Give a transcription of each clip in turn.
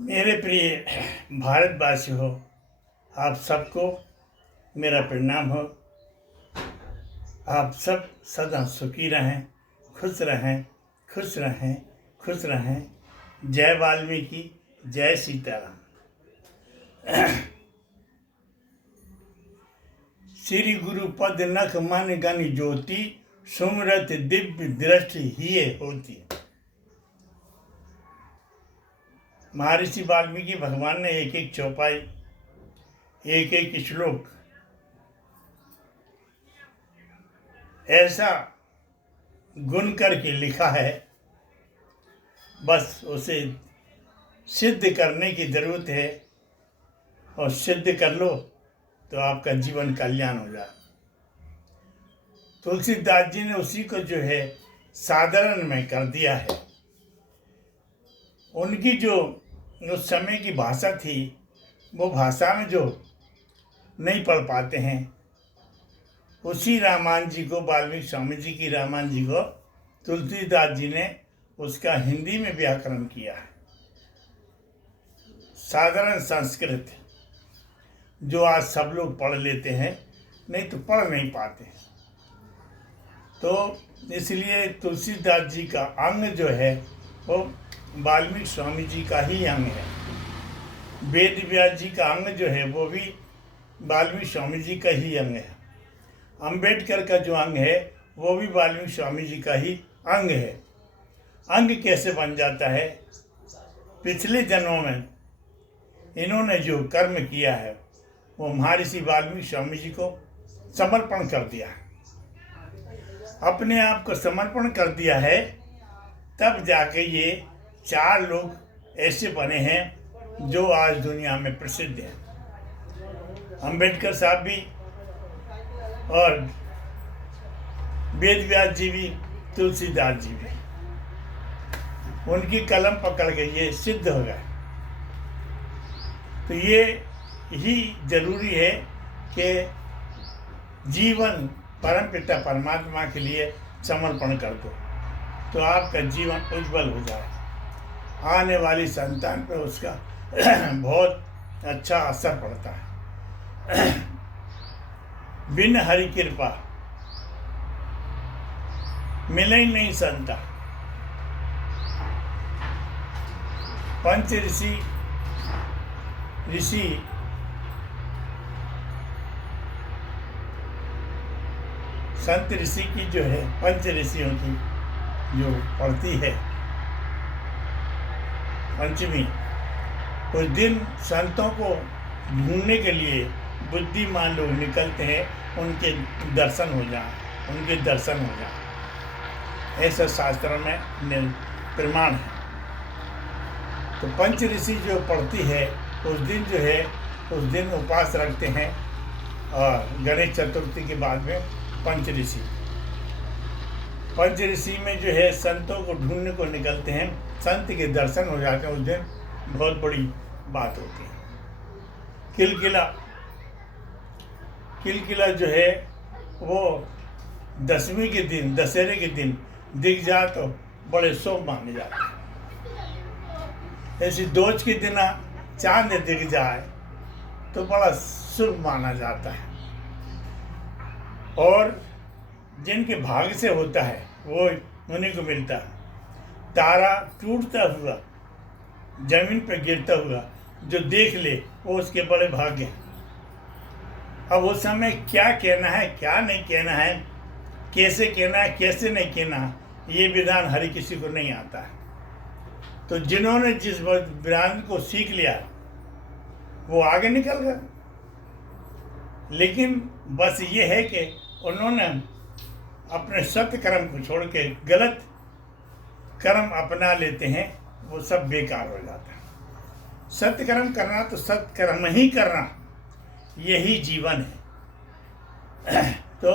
मेरे प्रिय भारतवासी हो, आप सबको मेरा प्रणाम हो। आप सब सदा सुखी रहें, खुश रहें, खुश रहें, खुश रहें। जय वाल्मीकि, जय सीताराम। श्री गुरु पद नख मन गण ज्योति, सुमरत दिव्य दृष्टि हिये होती। महर्षि वाल्मीकि भगवान ने एक एक चौपाई, एक एक श्लोक ऐसा गुण करके लिखा है, बस उसे सिद्ध करने की जरूरत है, और सिद्ध कर लो तो आपका जीवन कल्याण हो जाए। तुलसीदास जी ने उसी को जो है साधारण में कर दिया है। उनकी जो उस समय की भाषा थी, वो भाषा में जो नहीं पढ़ पाते हैं, उसी रामायण जी को, वाल्मीकि स्वामी जी की रामायण जी को तुलसीदास जी ने उसका हिंदी में व्याकरण किया है। साधारण संस्कृत जो आज सब लोग पढ़ लेते हैं, नहीं तो पढ़ नहीं पाते। तो इसलिए तुलसीदास जी का अंग जो है वो वाल्मीकि स्वामी जी का ही अंग है। वेद व्यास जी का अंग जो है वो भी वाल्मीकि स्वामी जी का ही अंग है। अंबेडकर का जो अंग है वो भी वाल्मीकि स्वामी जी का ही अंग है। अंग कैसे बन जाता है? पिछले जन्मों में इन्होंने जो कर्म किया है वो महर्षि वाल्मीकि स्वामी जी को समर्पण कर दिया है, अपने आप को समर्पण कर दिया है। तब जाके ये 4 लोग ऐसे बने हैं जो आज दुनिया में प्रसिद्ध हैं। अंबेडकर साहब भी, और वेद व्यास जी भी, तुलसीदास जी भी। उनकी कलम पकड़ के ये सिद्ध हो गए। तो ये ही जरूरी है कि जीवन परमपिता परमात्मा के लिए समर्पण कर दो, तो आपका जीवन उज्जवल हो जाए। आने वाली संतान पर उसका बहुत अच्छा असर पड़ता है। बिन हरि कृपा मिले ही नहीं संता। पंच ऋषि संत ऋषि की जो है, पंच ऋषियों की जो पड़ती है पंचमी, उस दिन संतों को ढूंढने के लिए बुद्धिमान लोग निकलते हैं, उनके दर्शन हो जाए, ऐसा शास्त्रों में प्रमाण है। तो पंच ऋषि जो पड़ती है उस दिन जो है, उस दिन उपवास रखते हैं। और गणेश चतुर्थी के बाद में पंच ऋषि में जो है संतों को ढूंढने को निकलते हैं, संत के दर्शन हो जाते हैं। उस दिन बहुत बड़ी बात होती है। किलकिला जो है वो दशमी के दिन, दशहरे के दिन दिख जाए तो बड़े शुभ माने जाते हैं। ऐसी दोज के दिन चांद दिख जाए तो बड़ा शुभ माना जाता है। और जिनके भाग्य से होता है वो उन्हीं को मिलता है। तारा टूटता हुआ, जमीन पर गिरता हुआ जो देख ले वो उसके बड़े भाग्य हैं। अब उस समय क्या कहना है, क्या नहीं कहना है, कैसे कहना है, कैसे नहीं कहना है, ये विधान हर किसी को नहीं आता है। तो जिन्होंने जिस विधान को सीख लिया वो आगे निकल गए। लेकिन बस ये है कि उन्होंने अपने सत्य कर्म को छोड़ के गलत कर्म अपना लेते हैं, वो सब बेकार हो जाता है। सत्य कर्म करना तो सत्य कर्म ही करना, यही जीवन है। तो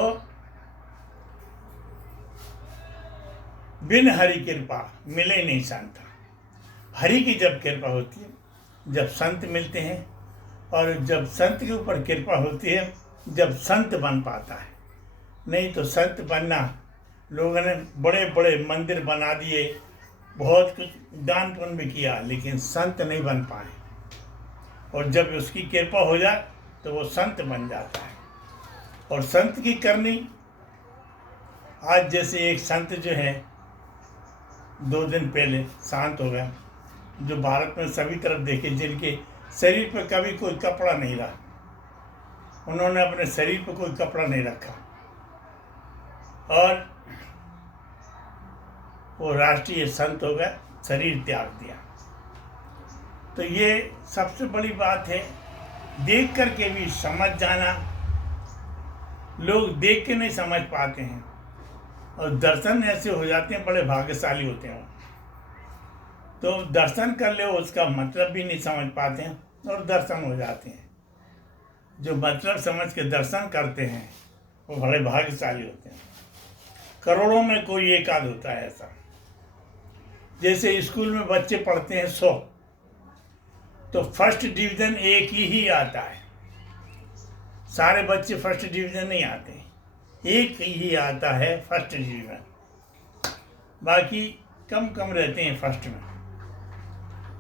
बिन हरि कृपा मिले नहीं संता। हरि की जब कृपा होती है, जब संत मिलते हैं, और जब संत के ऊपर कृपा होती है, जब संत बन पाता है। नहीं तो संत बनना, लोगों ने बड़े बड़े मंदिर बना दिए, बहुत कुछ दान पुण्य भी किया, लेकिन संत नहीं बन पाए। और जब उसकी कृपा हो जाए तो वो संत बन जाता है। और संत की करनी, आज जैसे एक संत जो है 2 दिन पहले शांत हो गया, जो भारत में सभी तरफ देखे, जिनके शरीर पर कभी कोई कपड़ा नहीं रहा, उन्होंने अपने शरीर पर कोई कपड़ा नहीं रखा और वो राष्ट्रीय संत हो गए, शरीर त्याग दिया। तो ये सबसे बड़ी बात है, देख करके भी समझ जाना। लोग देख के नहीं समझ पाते हैं और दर्शन ऐसे हो जाते हैं, बड़े भाग्यशाली होते हैं। तो दर्शन कर ले, उसका मतलब भी नहीं समझ पाते हैं और दर्शन हो जाते हैं। जो मतलब समझ के दर्शन करते हैं वो बड़े भाग्यशाली होते हैं। करोड़ों में कोई एक आध होता है ऐसा। जैसे स्कूल में बच्चे पढ़ते हैं 100, तो फर्स्ट डिवीज़न एक ही आता है। सारे बच्चे फर्स्ट डिवीज़न नहीं आते, एक ही आता है फर्स्ट डिवीज़न, बाकी कम कम रहते हैं फर्स्ट में,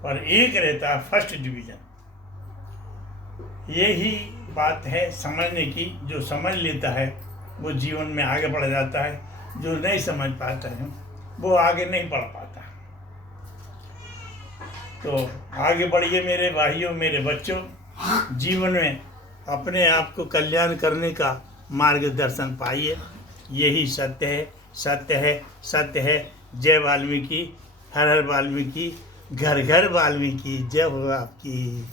और एक रहता है फर्स्ट डिवीज़न। यही बात है समझने की। जो समझ लेता है वो जीवन में आगे बढ़ जाता है, जो नहीं समझ पाता है वो आगे नहीं बढ़ पाता। तो आगे बढ़िए मेरे भाइयों, मेरे बच्चों, जीवन में अपने आप को कल्याण करने का मार्गदर्शन पाइए। यही सत्य है, सत्य है, सत्य है। जय वाल्मीकि, हर हर वाल्मीकि, घर घर वाल्मीकि, जय हो आपकी।